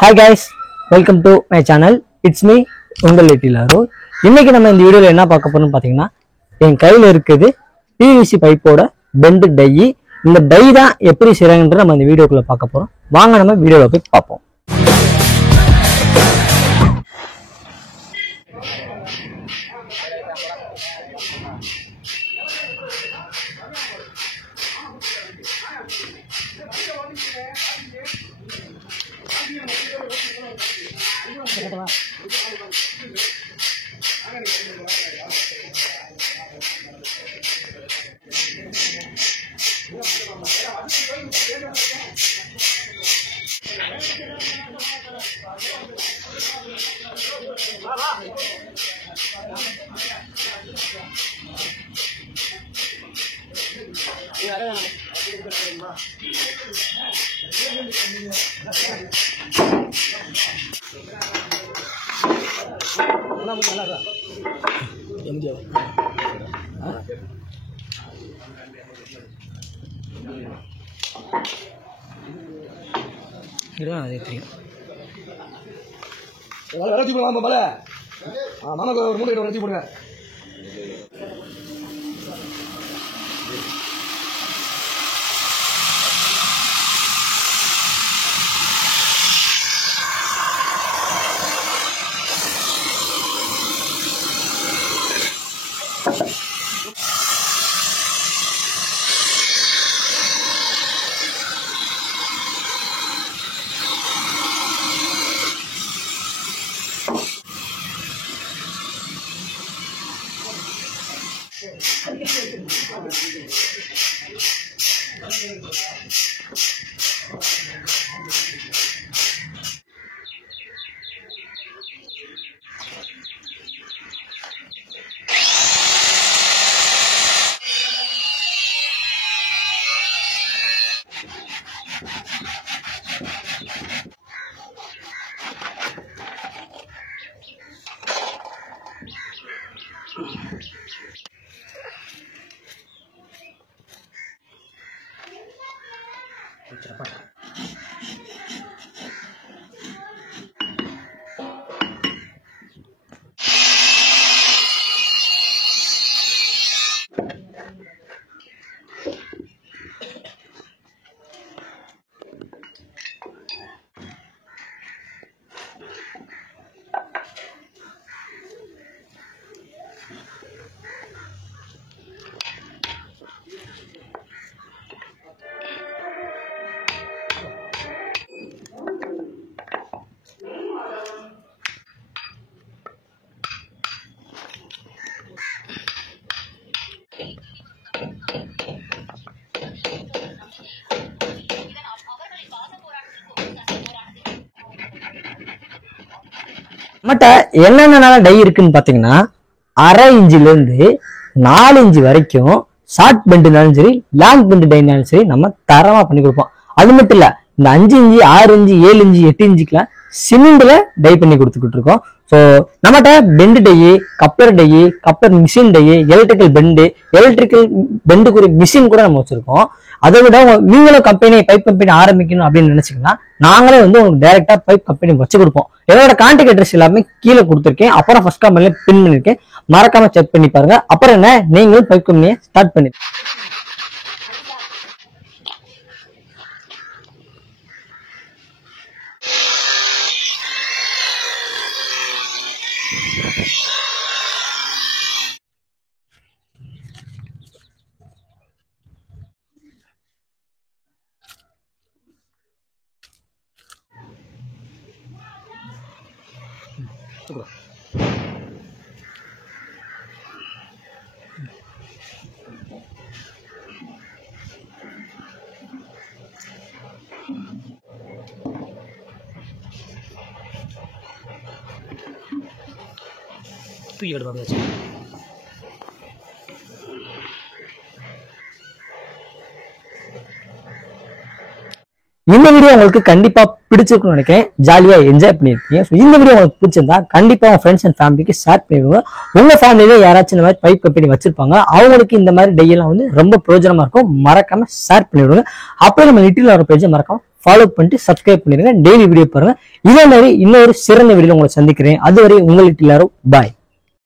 Hi guys, welcome to my channel. It's me, உங்கள் little Arun. இன்னைக்கு நம்ம இந்த வீடியோல என்ன பார்க்க போறோம்னு பாத்தீங்கன்னா, என் கையில இருக்குது PVC பைப்போட பெண்ட் டை. இந்த டை தான் எப்படி செய்றாங்கன்ற நம்ம இந்த வீடியோக்குள்ள பார்க்க போறோம். வாங்க நம்ம வீடியோல போய் பார்ப்போம். ஒரு மூட்டை வளர்ச்சி போடுங்க. நம்மகிட்ட என்னென்ன டை இருக்குன்னு பாத்தீங்கன்னா, 1/2 இன்ச்சில இருந்து 4 இன்ச்சு வரைக்கும் ஷார்ட் பெண்டுனாலும் சரி, லாங் பெண்டு டைனாலும் சரி நம்ம தரமா பண்ணி கொடுப்போம். அது மட்டும் இல்ல, இந்த 5 இன்ச்சு 6 இன்ச்சு 7 இன்ச்சு 8 இன்ச்சுக்குலாம் சிமெண்ட்ல டை பண்ணி கொடுத்துக்கிட்டு இருக்கோம். ஸோ நம்மகிட்ட பெண்டு டை, கப்பர் மிஷின் டை, எலக்ட்ரிக்கல் பெண்டுக்குரிய மிஷின் கூட நம்ம வச்சிருக்கோம். அதை விட நீங்களும் பைப் கம்பெனி ஆரம்பிக்கணும் அப்படின்னு நினைச்சீங்கன்னா, நாங்களே உங்களுக்கு டைரக்டா பைப் கம்பெனி வச்சு கொடுப்போம். என்னோட கான்டாக்ட் அட்ரஸ் எல்லாமே கீழே கொடுத்துருக்கேன். அப்புறம் ஃபர்ஸ்ட் கம்பெனில பின் பண்ணிருக்கேன். மறக்காம செக் பண்ணி பாருங்க. அப்புறம் என்ன, நீங்களும் பைப் கம்பெனியை ஸ்டார்ட் பண்ணி தூக்கி எடுப்பாங்க. இந்த வீடியோ உங்களுக்கு கண்டிப்பா பிடிச்சிருக்கும்னு நினைக்கிறேன். ஜாலியா என்ஜாய் பண்ணிருக்கீங்க. இந்த வீடியோ உங்களுக்கு பிடிச்சிருந்தா கண்டிப்பா உங்க ஃப்ரெண்ட்ஸ் அண்ட் ஃபேமிலிக்கு ஷேர் பண்ணிடுங்க. உங்க ஃபேமிலியில யாராச்சும் இந்த மாதிரி பைப் கம்பெனி வச்சிருப்பாங்க, அவங்களுக்கு இந்த மாதிரி டை எல்லாம் ரொம்ப பிரயோஜனமா இருக்கும். மறக்காம ஷேர் பண்ணிவிடுங்க. அப்படியே நம்ம லிட்டில் ஒரு பேஜை மறக்காம ஃபாலோ பண்ணிட்டு சப்ஸ்கிரைப் பண்ணிருங்க. டெய்லி வீடியோ பாருங்க. இதே மாதிரி இன்னொரு சிறந்த வீடியோ உங்களை சந்திக்கிறேன். அதுவரை உங்களுக்கு எல்லாரும் பாய்.